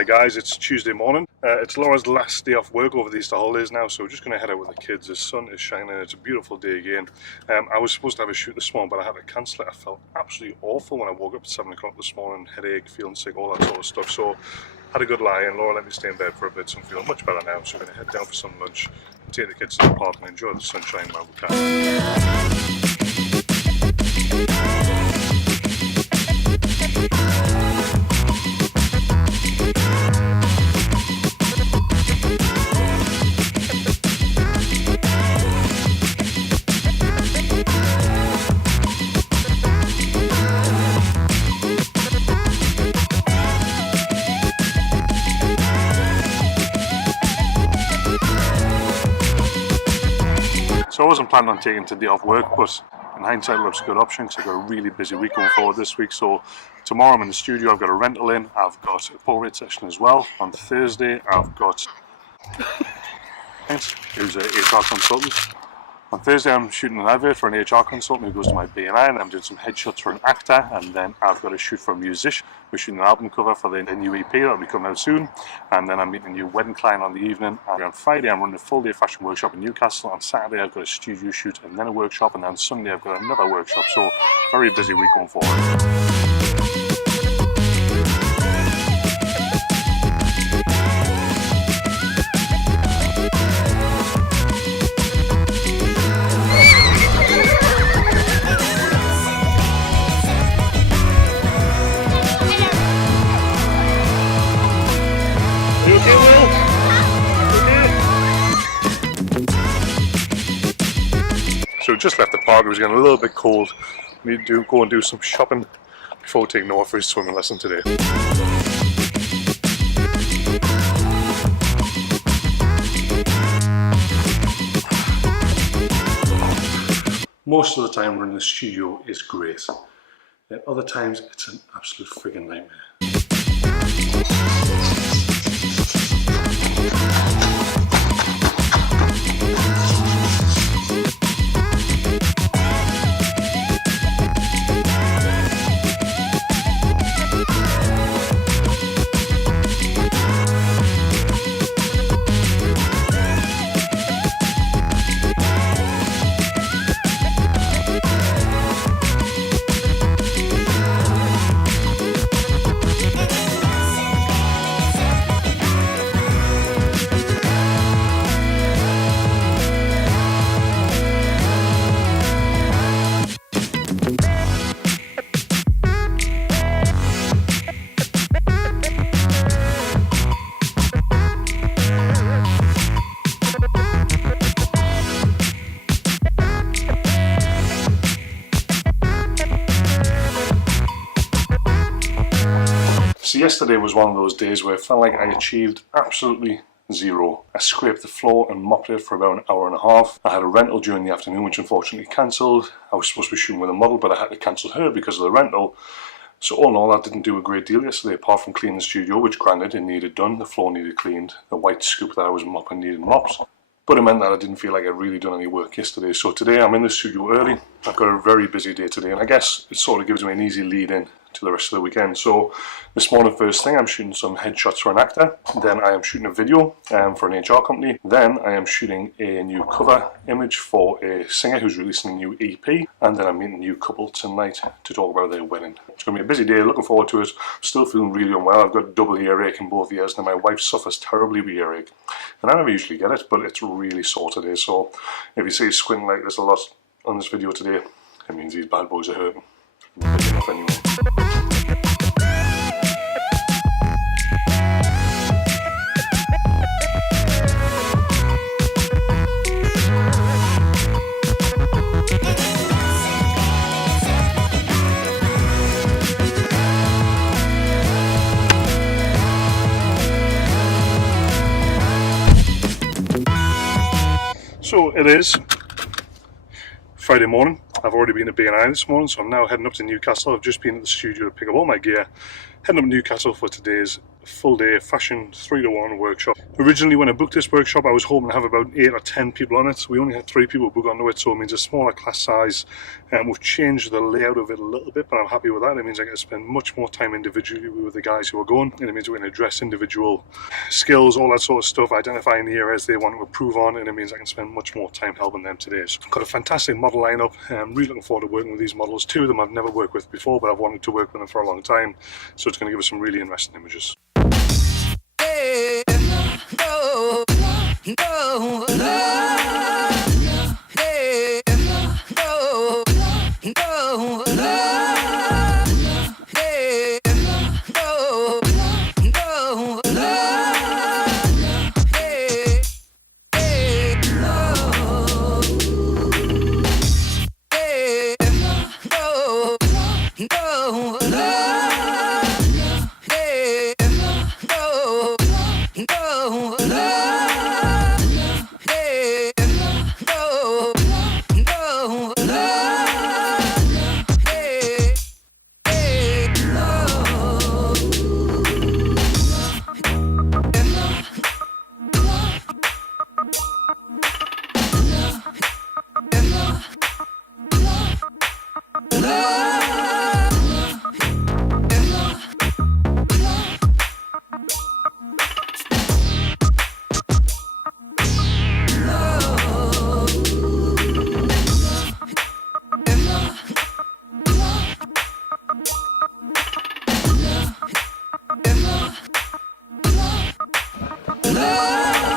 Hi guys, it's Tuesday morning. It's Laura's last day off work over the Easter holidays now, so we're just going to head out with the kids. The sun is shining, it's a beautiful day again. I was supposed to have a shoot this morning, but I had to cancel it. I felt absolutely awful when I woke up at 7 o'clock this morning, headache, feeling sick, all that sort of stuff. So had a good lie, and Laura let me stay in bed for a bit, so I'm feeling much better now. So we're going to head down for some lunch, take the kids to the park and enjoy the sunshine while we can. So I wasn't planning on taking today off work, but in hindsight it looks a good option because I've got a really busy week going forward this week. So tomorrow I'm in the studio, I've got a rental in, I've got a portrait session as well. On Thursday I've got who's an HR consultant. On Thursday I'm shooting an advert for an HR consultant who goes to my BNI, and I'm doing some headshots for an actor, and then I've got a shoot for a musician. We're shooting an album cover for the new EP that'll be coming out soon, and then I'm meeting a new wedding client on the evening. And on Friday I'm running a full day fashion workshop in Newcastle. On Saturday I've got a studio shoot and then a workshop, and then on Sunday I've got another workshop. So very busy week going forward. So just left the park, it was getting a little bit cold. We need to go and do some shopping before taking Noah for his swimming lesson today. Most of the time running the studio is great. At other times it's an absolute friggin' nightmare. So yesterday was one of those days where it felt like I achieved absolutely zero. I scraped the floor and mopped it for about an hour and a half. I had a rental during the afternoon which unfortunately cancelled. I was supposed to be shooting with a model, but I had to cancel her because of the rental. So all in all, I didn't do a great deal yesterday apart from cleaning the studio, which granted it needed done. The floor needed cleaned. The white scoop that I was mopping needed mops. But it meant that I didn't feel like I'd really done any work yesterday. So today I'm in the studio early. I've got a very busy day today, and I guess it sort of gives me an easy lead in to the rest of the weekend. So this morning, first thing, I'm shooting some headshots for an actor. Then I am shooting a video for an HR company. Then I am shooting a new cover image for a singer who's releasing a new EP. And then I'm meeting a new couple tonight to talk about their wedding. It's going to be a busy day, looking forward to it. I'm still feeling really unwell. I've got double earache in both ears. Now my wife suffers terribly with earache. And I never usually get it, but it's really sore today. So if you see it squinting like this a lot on this video today, it means these bad boys are hurting. Enough anyway. So it is Friday morning. I've already been at BNI this morning, so I'm now heading up to Newcastle. I've just been at the studio to pick up all my gear, heading up to Newcastle for today's full day fashion 3-to-1 workshop. Originally when I booked this workshop I was hoping to have about 8 or 10 people on it. We only had 3 people book onto it, so it means a smaller class size. We've changed the layout of it a little bit, but I'm happy with that. It means I get to spend much more time individually with the guys who are going, and it means we can address individual skills, all that sort of stuff, identifying the areas they want to improve on, and it means I can spend much more time helping them today. So I've got a fantastic model lineup. I'm really looking forward to working with these models. 2 of them I've never worked with before, but I've wanted to work with them for a long time, so it's going to give us some really interesting images.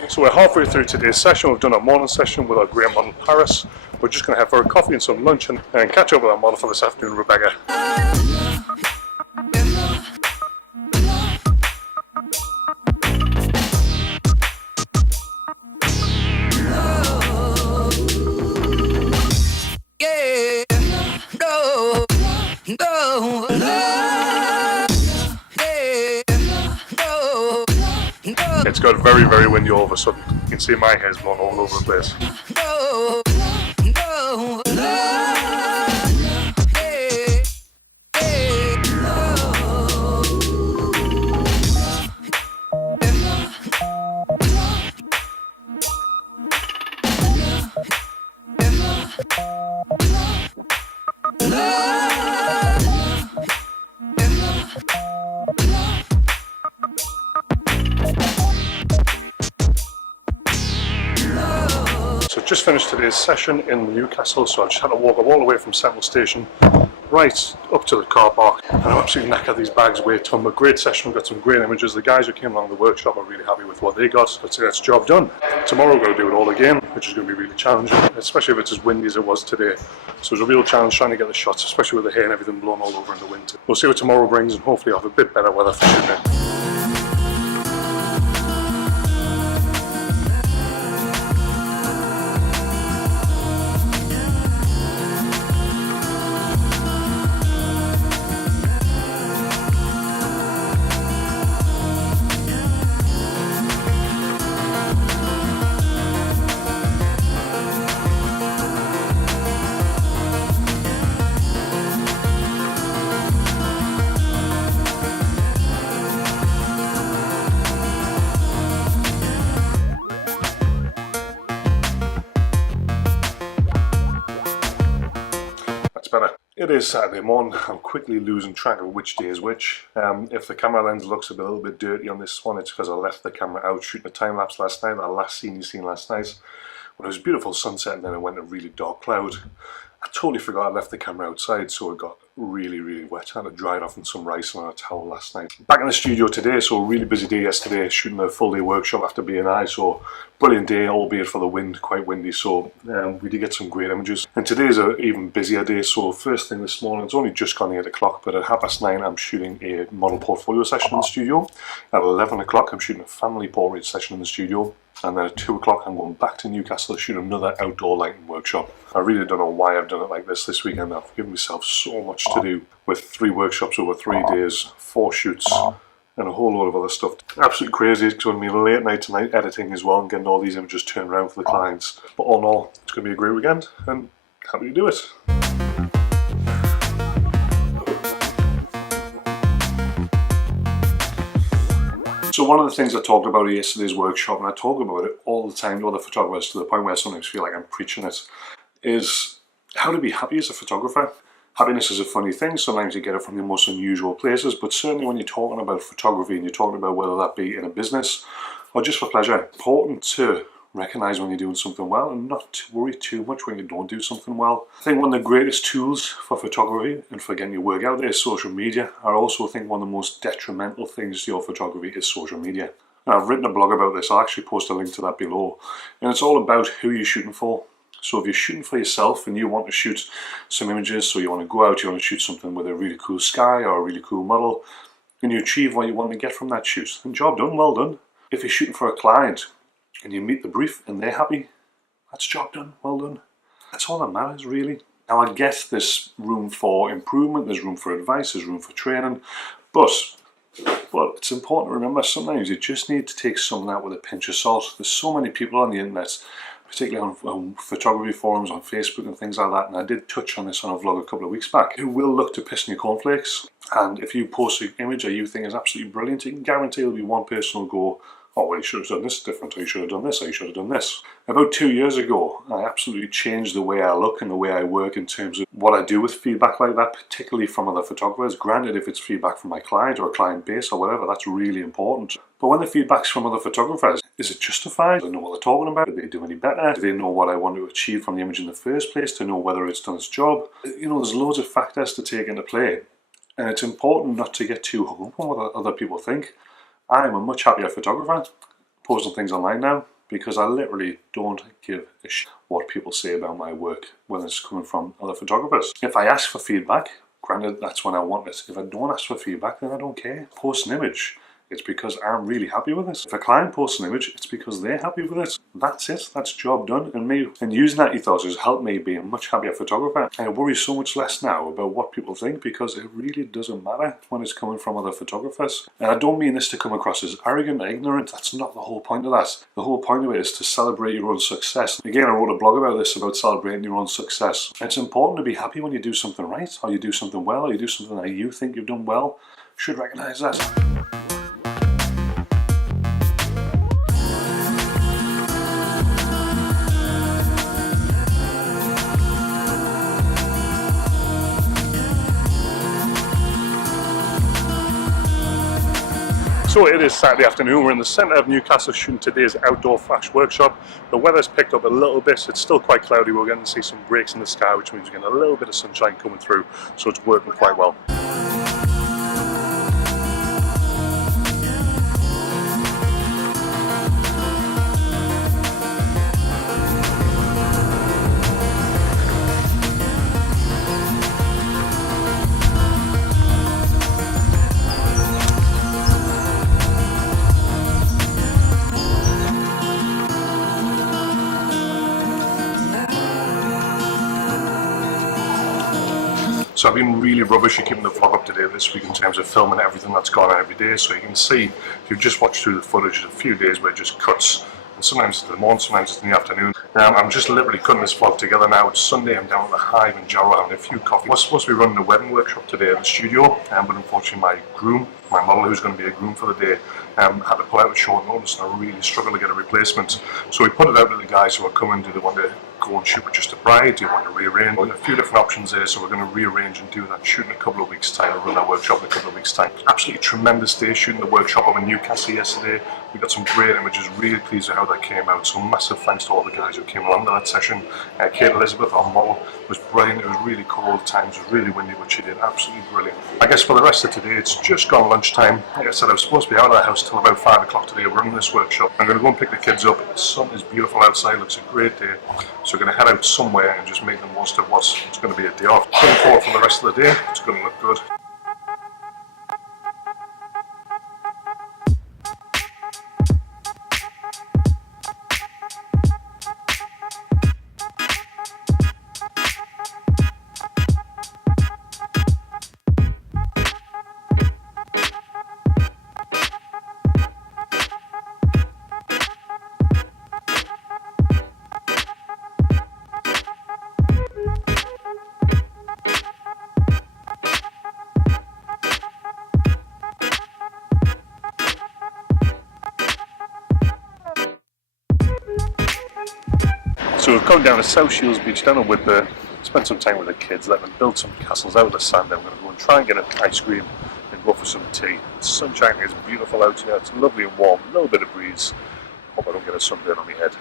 So we're halfway through today's session. We've done our morning session with our great model Paris. We're just going to have for a coffee and some lunch and catch up with our model for this afternoon, Rebecca. It's got very, very windy all of a sudden. You can see my hair's blown all over the place. So just finished today's session in Newcastle, so I just had to walk up all the way from Central Station right up to the car park, and I'm absolutely knackered. These bags weigh a ton, but great session. We've got some great images. The guys who came along the workshop are really happy with what they got. Let's say that's job done. Tomorrow we're going to do it all again, which is going to be really challenging, especially if it's as windy as it was today. So it's a real challenge trying to get the shots, especially with the hair and everything blown all over in the wind. We'll see what tomorrow brings, and hopefully have a bit better weather for shooting it. Better. It is Saturday morning. I'm quickly losing track of which day is which. If the camera lens looks a little bit dirty on this one, it's because I left the camera out shooting a time lapse last night. That last scene you seen last night when it was a beautiful sunset, and then it went a really dark cloud. I totally forgot I left the camera outside, so it got really, really wet. I had to dry it off in some rice and on a towel last night. Back in the studio today, so a really busy day yesterday, shooting a full day workshop after BNI, so brilliant day, albeit for the wind, quite windy, so we did get some great images. And today's an even busier day, so first thing this morning, it's only just gone 8 o'clock, but at 9:30 I'm shooting a model portfolio session in the studio. At 11 o'clock I'm shooting a family portrait session in the studio. And then at 2 o'clock I'm going back to Newcastle to shoot another outdoor lighting workshop. I really don't know why I've done it like this weekend. I've given myself so much to do with 3 workshops over 3 days, 4 shoots, and a whole lot of other stuff. Absolutely crazy. It's going to be a late night tonight editing as well and getting all these images turned around for the clients. But all in all, it's going to be a great weekend and happy to do it. So one of the things I talked about at yesterday's workshop, and I talk about it all the time to other photographers to the point where I sometimes feel like I'm preaching it, is how to be happy as a photographer. Happiness is a funny thing, sometimes you get it from the most unusual places, but certainly when you're talking about photography and you're talking about whether that be in a business or just for pleasure, it's important to recognise when you're doing something well and not to worry too much when you don't do something well. I think one of the greatest tools for photography and for getting your work out there is social media. I also think one of the most detrimental things to your photography is social media. And I've written a blog about this, I'll actually post a link to that below. And it's all about who you're shooting for. So if you're shooting for yourself and you want to shoot some images, so you want to go out, you want to shoot something with a really cool sky or a really cool model, and you achieve what you want to get from that shoot, then job done, well done. If you're shooting for a client and you meet the brief and they're happy, that's job done, well done. That's all that matters really. Now I guess there's room for improvement, there's room for advice, there's room for training, but it's important to remember sometimes you just need to take some of that with a pinch of salt. There's so many people on the internet, particularly on photography forums, on Facebook and things like that, and I did touch on this on a vlog a couple of weeks back, who will look to piss in your cornflakes. And if you post an image that you think is absolutely brilliant, you can guarantee there'll be one person who'll go, oh well, you should have done this different, or you should have done this, or you should have done this. About 2 years ago, I absolutely changed the way I look and the way I work in terms of what I do with feedback like that, particularly from other photographers. Granted, if it's feedback from my client or a client base or whatever, that's really important. But when the feedback's from other photographers, is it justified? Do they know what they're talking about? Do they do any better? Do they know what I want to achieve from the image in the first place to know whether it's done its job? You know, there's loads of factors to take into play. And it's important not to get too hung up on what other people think. I am a much happier photographer posting things online now because I literally don't give a shit what people say about my work when it's coming from other photographers. If I ask for feedback, granted that's when I want it. If I don't ask for feedback, then I don't care. Post an image, it's because I'm really happy with it. If a client posts an image, it's because they're happy with it. That's it, that's job done. And using that ethos has helped me be a much happier photographer. I worry so much less now about what people think because it really doesn't matter when it's coming from other photographers. And I don't mean this to come across as arrogant or ignorant, that's not the whole point of that. The whole point of it is to celebrate your own success. Again, I wrote a blog about this, about celebrating your own success. It's important to be happy when you do something right, or you do something well, or you do something that you think you've done well. You should recognise that. So it is Saturday afternoon, we're in the centre of Newcastle shooting today's outdoor flash workshop. The weather's picked up a little bit, it's still quite cloudy, we're getting to see some breaks in the sky, which means we're getting a little bit of sunshine coming through, so it's working quite well. So I've been really rubbish at keeping the vlog up to date this week in terms of filming everything that's gone on every day. So you can see, if you've just watched through the footage, a few days where it just cuts. And sometimes it's in the morning, sometimes it's in the afternoon. I'm just literally cutting this vlog together now. It's Sunday, I'm down at the Hive in Jarrow having a few coffees. I was supposed to be running a wedding workshop today at the studio, but unfortunately my model who's going to be a groom for the day, had to pull out at short notice, and I really struggled to get a replacement. So we put it out to the guys who are coming. Do they want to go and shoot with just a bride? Do you want to rearrange? Well, a few different options there, so we're going to rearrange and do that shoot in a couple of weeks' time and run that workshop in a couple of weeks' time. Absolutely tremendous day shooting the workshop up in Newcastle yesterday. We got some great images, really pleased with how that came out. So massive thanks to all the guys who came along to that session. Kate Elizabeth, our model, was brilliant. It was really cold at times, it was really windy, but she did absolutely brilliant. I guess for the rest of today, it's just gone lunchtime. Like I said, I was supposed to be out of the house till about 5 o'clock today running this workshop. I'm going to go and pick the kids up. The sun is beautiful outside, looks a great day. So we're going to head out somewhere and just make the most of what's going to be a day off. Looking forward for the rest of the day, it's going to look good. So we've gone down to South Shields Beach down in Whitby, spent some time with the kids, let them build some castles out of the sand. I'm going to go and try and get an ice cream and go for some tea. The sunshine is beautiful out here, it's lovely and warm, a little bit of breeze. Hope I don't get a sunburn on my head.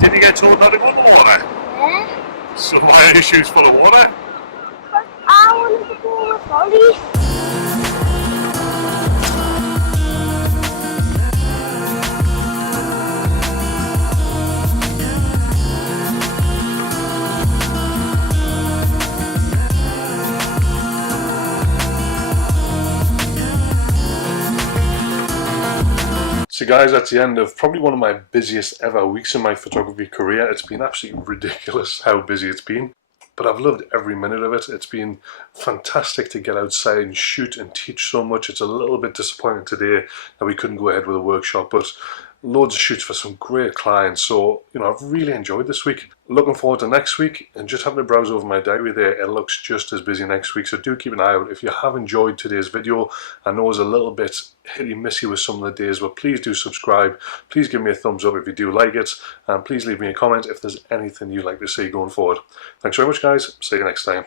Did you get told not to go in the water? Yeah. So why are your shoes full of water? I wanted to go with Ollie. So guys, that's the end of probably one of my busiest ever weeks in my photography career. It's been absolutely ridiculous how busy it's been, but I've loved every minute of it. It's been fantastic to get outside and shoot and teach so much. It's a little bit disappointing today that we couldn't go ahead with a workshop, but loads of shoots for some great clients. So, I've really enjoyed this week. Looking forward to next week, and just having to browse over my diary there, it looks just as busy next week. So do keep an eye out. If you have enjoyed today's video, I know it's a little bit hitty-missy with some of the days, but please do subscribe. Please give me a thumbs up if you do like it, and please leave me a comment if there's anything you'd like to see going forward. Thanks very much, guys. See you next time.